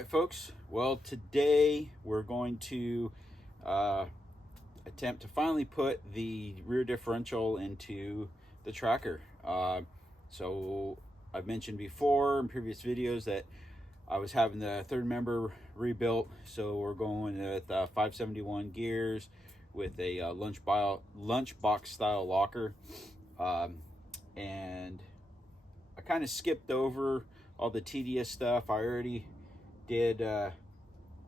right, folks. Well, today we're going to attempt to finally put the rear differential into the tracker. So I've mentioned before in previous videos that I was having the third member rebuilt. So we're going with 571 gears with a lunchbox style locker. And I kind of skipped over all the tedious stuff. I already did a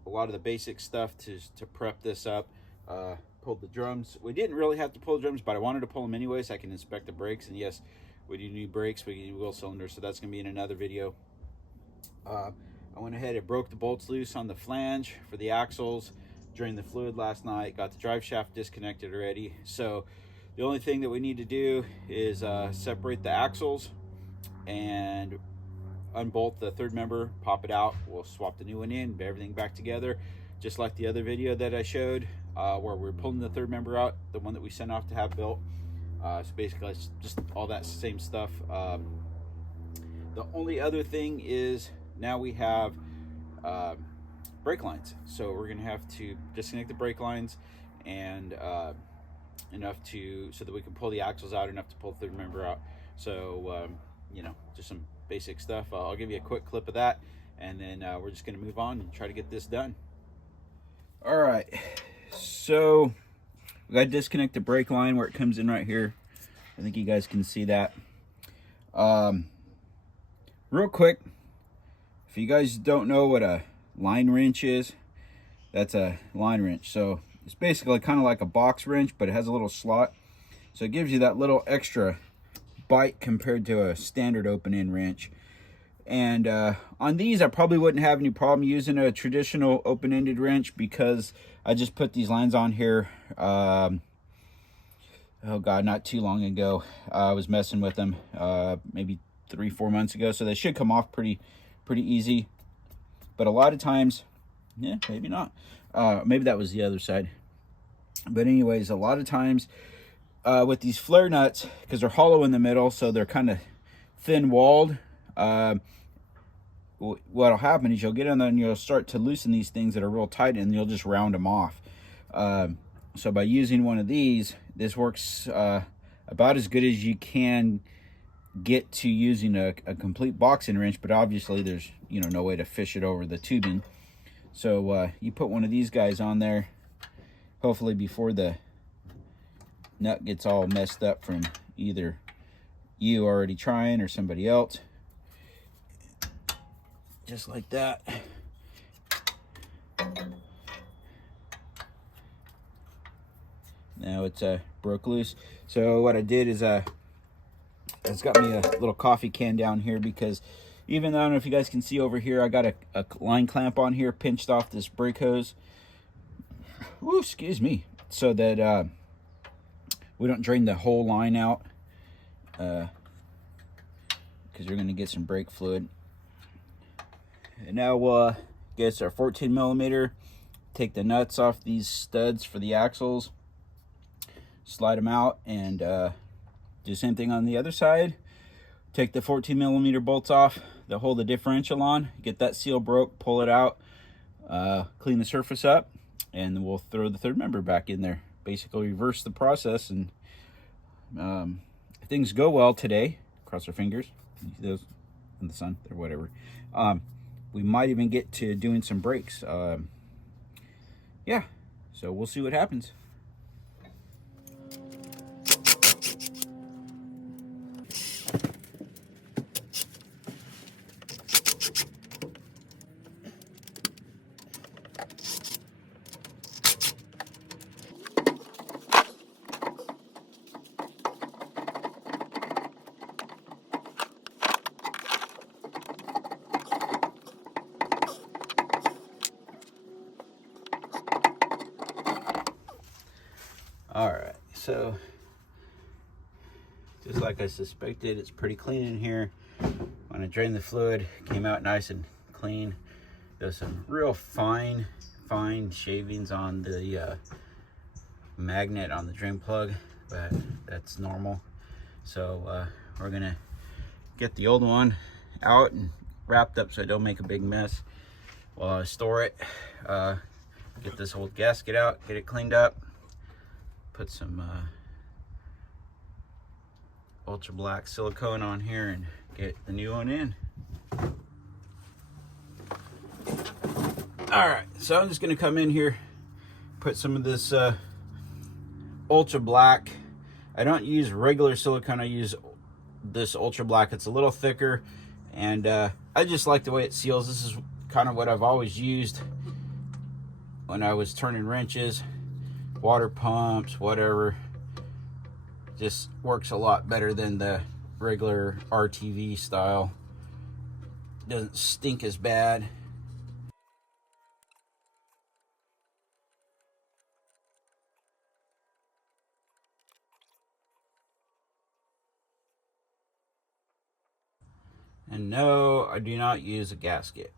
lot of the basic stuff to prep this up. Pulled the drums. We didn't really have to pull the drums, but I wanted to pull them anyway so I can inspect the brakes. And yes, we do need brakes, we need wheel cylinders, so that's going to be in another video. I went ahead and broke the bolts loose on the flange for the axles, drained the fluid last night, got the drive shaft disconnected already. So the only thing that we need to do is separate the axles and unbolt the third member, pop it out. We'll swap the new one in, put everything back together, just like the other video that I showed where we're pulling the third member out, the one that we sent off to have built. So basically it's just all that same stuff. The only other thing is now we have brake lines, so we're gonna have to disconnect the brake lines and enough so that we can pull the axles out, enough to pull the third member out. So you know, just some basic stuff. I'll give you a quick clip of that, and then we're just going to move on and try to get this done. All right, so we got to disconnect the brake line where it comes in right here. I think you guys can see that. Real quick, if you guys don't know what a line wrench is, that's a line wrench. So it's basically kind of like a box wrench, but it has a little slot, so it gives you that little extra bite compared to a standard open-end wrench. And on these I probably wouldn't have any problem using a traditional open-ended wrench, because I just put these lines on here oh god, not too long ago. I was messing with them maybe 3-4 months ago, so they should come off pretty easy. But a lot of times, yeah, maybe not, maybe that was the other side. But anyways, a lot of times with these flare nuts, because they're hollow in the middle, so they're kind of thin walled, what'll happen is you'll get in there and you'll start to loosen these things that are real tight, and you'll just round them off. So by using one of these, this works about as good as you can get to using a complete boxing wrench, but obviously there's, you know, no way to fish it over the tubing. So you put one of these guys on there, hopefully before the nut gets all messed up from either you already trying or somebody else. Just like that. Now it's broke loose. So what I did is it's got me a little coffee can down here, because even though I don't know if you guys can see over here, I got a line clamp on here pinched off this brake hose. Ooh, excuse me. So that we don't drain the whole line out, because you're going to get some brake fluid. And now we'll get our 14 millimeter, take the nuts off these studs for the axles, slide them out, and do the same thing on the other side. Take the 14 millimeter bolts off that hold the differential on, get that seal broke, pull it out, clean the surface up, and then we'll throw the third member back in there. Basically reverse the process, and if things go well today, cross our fingers, those in the sun or whatever, we might even get to doing some brakes. Yeah, so we'll see what happens. All right, so just like I suspected, it's pretty clean in here. When I drained the fluid, it came out nice and clean. There's some real fine shavings on the magnet on the drain plug, but that's normal. So we're gonna get the old one out and wrapped up so I don't make a big mess. while I store it. Get this old gasket out, get it cleaned up, put some ultra black silicone on here and get the new one in. All right, so I'm just gonna come in here, put some of this ultra black. I don't use regular silicone, I use this ultra black. It's a little thicker, and I just like the way it seals. This is kind of what I've always used when I was turning wrenches, water pumps, whatever. Just works a lot better than the regular RTV style. Doesn't stink as bad. And no, I do not use a gasket.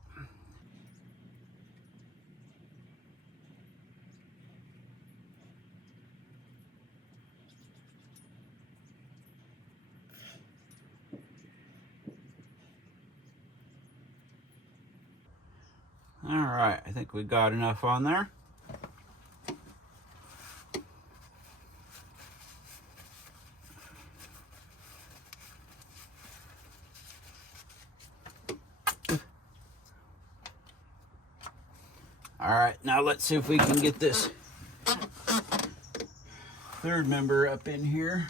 All right, I think we got enough on there. All right, now let's see if we can get this third member up in here.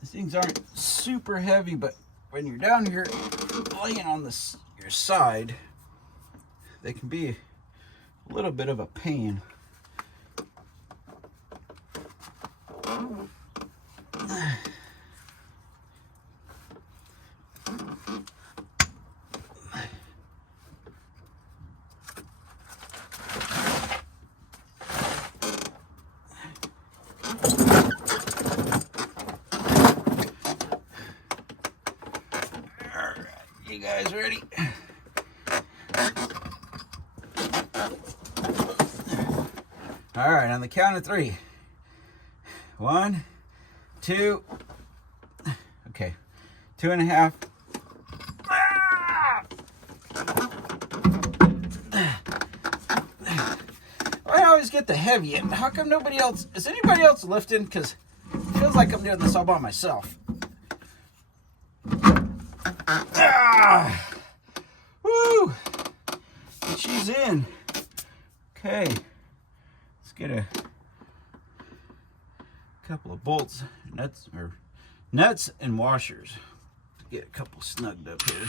These things aren't super heavy, but when you're down here laying on your side, they can be a little bit of a pain. You guys ready? All right, on the count of 3. 1, 2, okay, 2.5. I always get the heavy end. How come nobody else, is anybody else lifting? Because it feels like I'm doing this all by myself. Woo! And she's in. Okay, let's get a couple of bolts, nuts and washers. Let's get a couple snugged up here.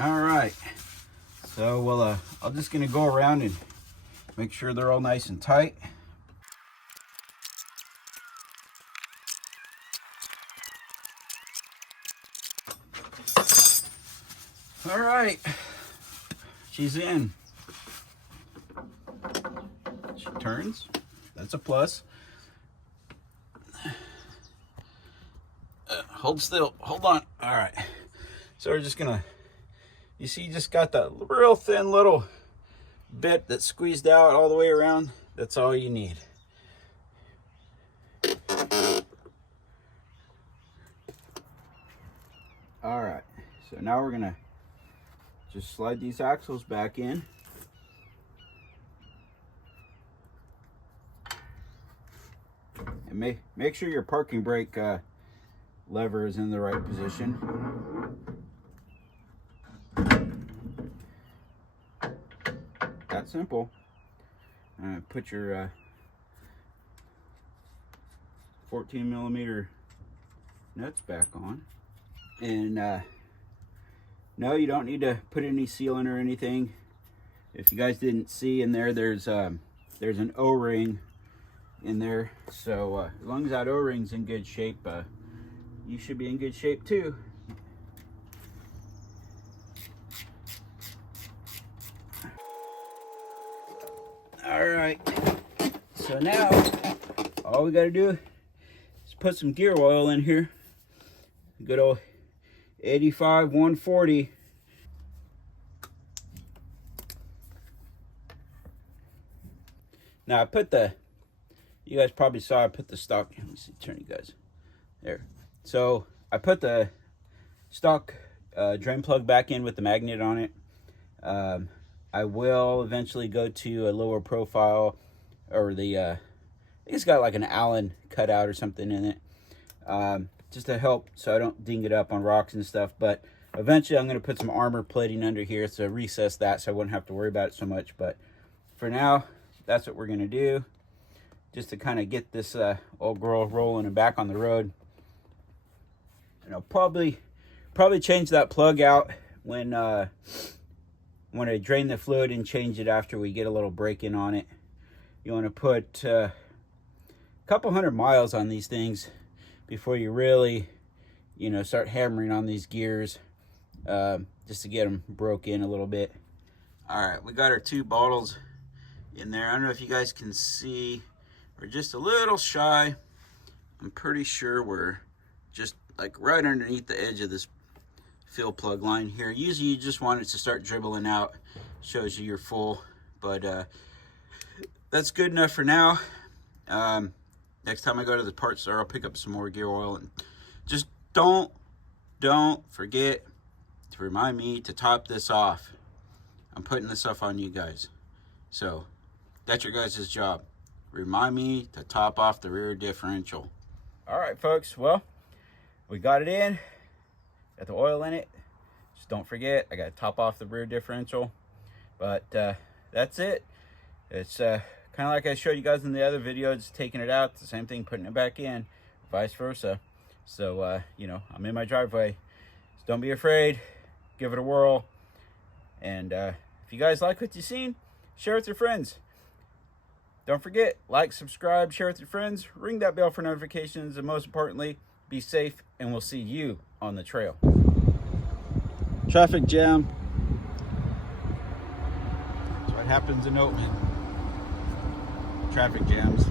All right, so I'm just gonna go around and make sure they're all nice and tight. All right, she's in. She turns, that's a plus. Hold still, hold on. All right, so we're just gonna, you see, you just got that real thin little bit that squeezed out all the way around. That's all you need. All right, so now we're gonna just slide these axles back in. And make sure your parking brake lever is in the right position. That simple. Put your 14mm nuts back on. And no, you don't need to put any sealant or anything. If you guys didn't see in there, there's an O-ring in there. So as long as that O-ring's in good shape, you should be in good shape too. All right, so now all we got to do is put some gear oil in here. Good old 85 140. Now I put the, you guys probably saw I put the stock, let me see, turn you guys, there. So I put the stock drain plug back in with the magnet on it. I will eventually go to a lower profile, or the, I think it's got like an Allen cutout or something in it, just to help so I don't ding it up on rocks and stuff. But eventually I'm going to put some armor plating under here to recess that so I wouldn't have to worry about it so much. But for now, that's what we're going to do, just to kind of get this old girl rolling and back on the road. And I'll probably change that plug out when I drain the fluid, and change it after we get a little break in on it. You want to put a couple 100 miles on these things before you really, you know, start hammering on these gears, just to get them broke in a little bit. All right, we got our 2 bottles in there. I don't know if you guys can see, we're just a little shy. I'm pretty sure we're just like right underneath the edge of this fill plug line here. Usually you just want it to start dribbling out, shows you you're full, but that's good enough for now. Next time I go to the parts store, I'll pick up some more gear oil. And just don't forget to remind me to top this off. I'm putting this stuff on you guys, so that's your guys' job. Remind me to top off the rear differential. All right, folks, well, we got it in. Got the oil in it. Just don't forget, I got to top off the rear differential. But that's it. It's kind of like I showed you guys in the other video, just taking it out. It's the same thing, putting it back in, vice versa. So, you know, I'm in my driveway. So don't be afraid. Give it a whirl. And if you guys like what you've seen, share with your friends. Don't forget, like, subscribe, share with your friends, ring that bell for notifications, and most importantly, be safe, and we'll see you on the trail. Traffic jam. That's what happens in Oatman. Traffic jams.